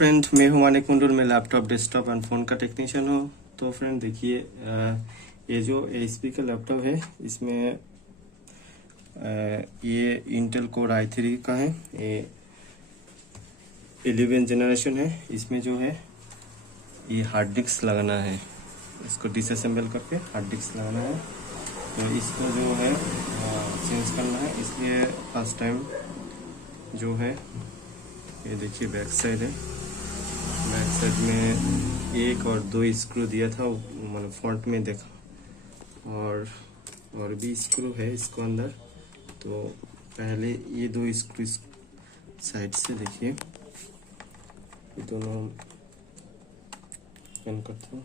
Friend, मैं हूं मानिक कुंडूर में लैपटॉप, डेस्कटॉप एंड फ़ोन का टेक्नीशियन हूं। तो फ्रेंड देखिए, ये जो HP का लैपटॉप है, इसमें ये इंटेल कोर i3 का है। ये 11 जनरेशन है। इसमें जो है ये हार्ड डिस्क लगाना है, इसको डिसअसेंबल करके हार्ड डिस्क लगाना है। तो इसको जो है चेंज करना है, इसलिए फर्स्ट टाइम जो है ये देखिए बैक साइड है। बैक साइड में 1 और 2 स्क्रू दिया था, मतलब फ्रंट में देखा, और भी स्क्रू है इसको अंदर। तो पहले ये 2 स्क्रू साइड से देखिए, ये दोनों ओपन करता हूँ।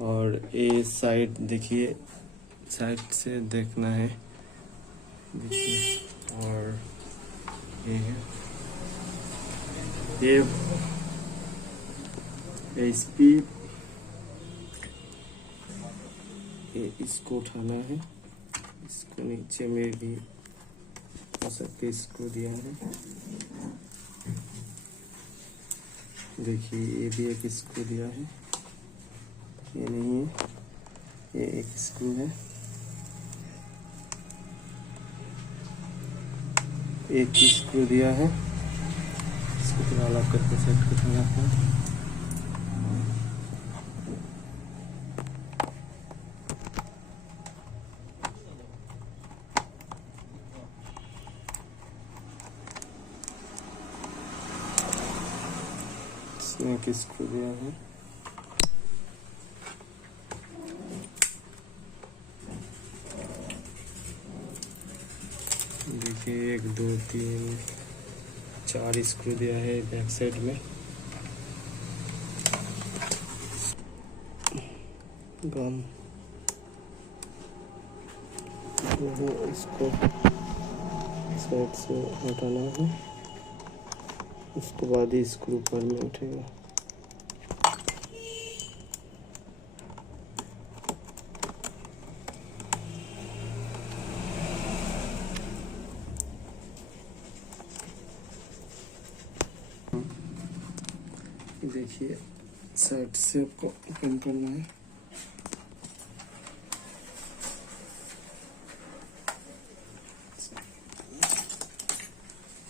और ये साइड देखिए, साइड से देखना है, देखिए। और ये है, ये HP, ये इसको उठाना है। इसको नीचे में भी सबके स्क्रू दिया है। देखिए ये भी एक स्क्रू दिया है, ये नहीं है, ये एक स्क्रू है। एक स्क्रू दिया है, इसको थोड़ा अलग करके सेट करना है। इसमें एक स्क्रू दिया है। देखिए 1 2 3 4 स्क्रू दिया है बैक साइड में। गम इसको साइड से हटाना है, उसके बाद ही स्क्रू पर में उठेगा। देखिए साइड से आपको ओपन करना है।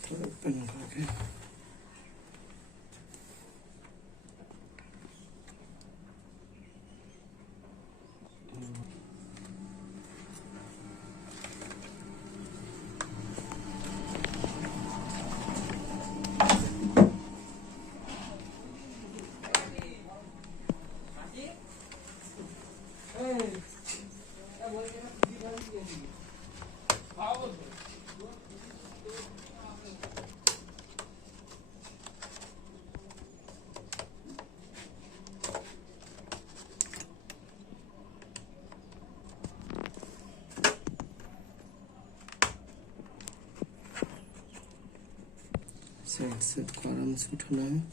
थोड़ा ओपन करके साइड से आराम से उठाना है।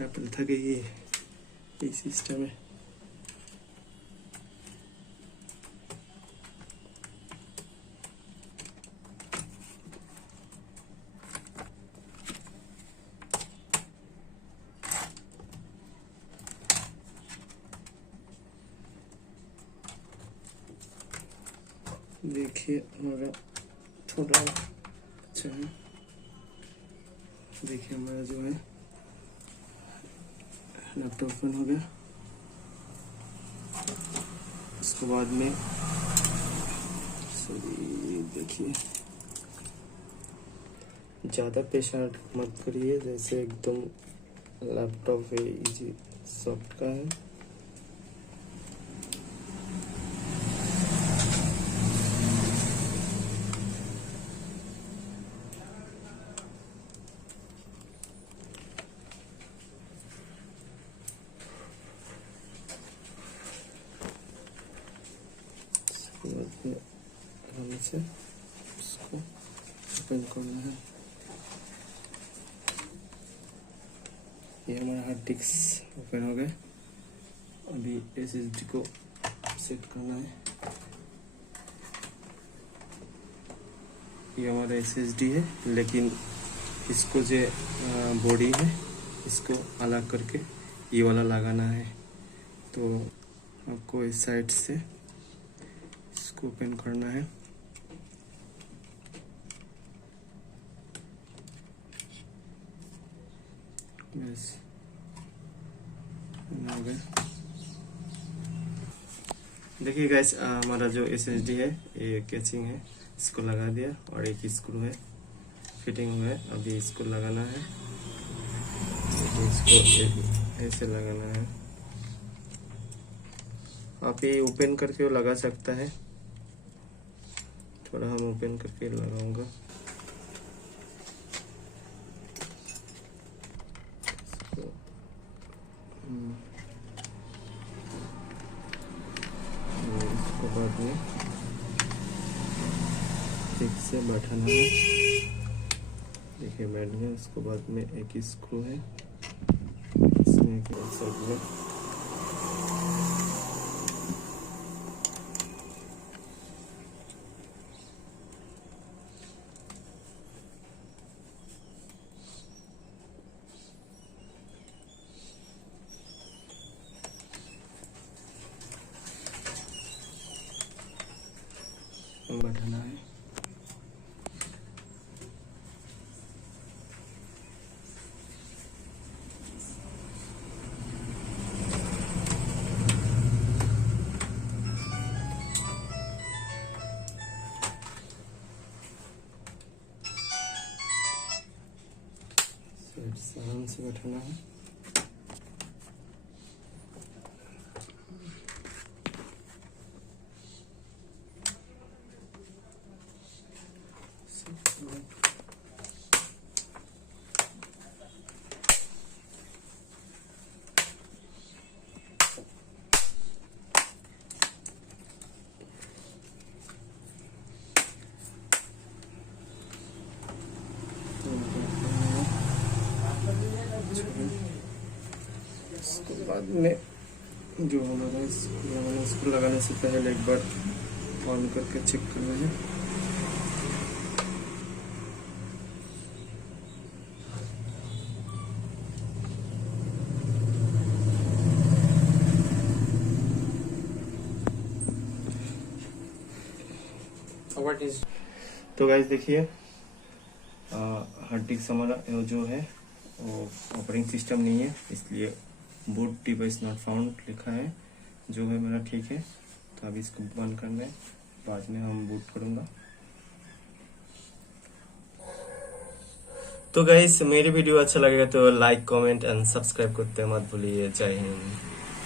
एप्पल था कि ये सिस्टम है। देखिए हमारा थोड़ा अच्छा है। देखिए हमारा जो है लैपटॉप ओपन हो गया। उसके बाद में सॉरी, देखिए ज़्यादा पेशेंट मत करिए, जैसे एकदम लैपटॉप है इजी सॉफ्ट का है। से इसको ओपन करना है। ये हमारा हार्ड डिस्क ओपन हो गया। अभी SSD को सेट करना है। ये हमारा SSD है, लेकिन इसको जो बॉडी है इसको अलग करके ये वाला लगाना है। तो आपको इस साइड से इसको ओपन करना है। बस हो गया। देखिए गाइस, हमारा जो SSD है ये कैचिंग है, इसको लगा दिया और एक स्क्रू है फिटिंग हुआ है। अभी इसको लगाना है, इसको ऐसे लगाना है। आप ये ओपन करके लगा सकता है। थोड़ा हम ओपन करके लगाऊंगा। इसको बाद में ठीक से बैठाना है। देखिए बैठ गया। उसको बाद में एक स्क्रू है, इसमें एक साइड में बैठाना है। आराम से बैठाना है। इसके बाद में जो हमारा इसको लगाने से पहले एक बार ऑन करके चेक करना है। तो गाइस देखिए, हार्ड डिस्क हमारा जो है वो ऑपरेटिंग सिस्टम नहीं है, इसलिए बूट डिवाइस नॉट फाउंड लिखा है। जो है मेरा ठीक है। तो अभी इसको बंद करना है, बाद में हम बूट करूंगा। तो गाइस, मेरी वीडियो अच्छा लगेगा तो लाइक, कमेंट एंड सब्सक्राइब करते मत भूलिए। जय हिंद।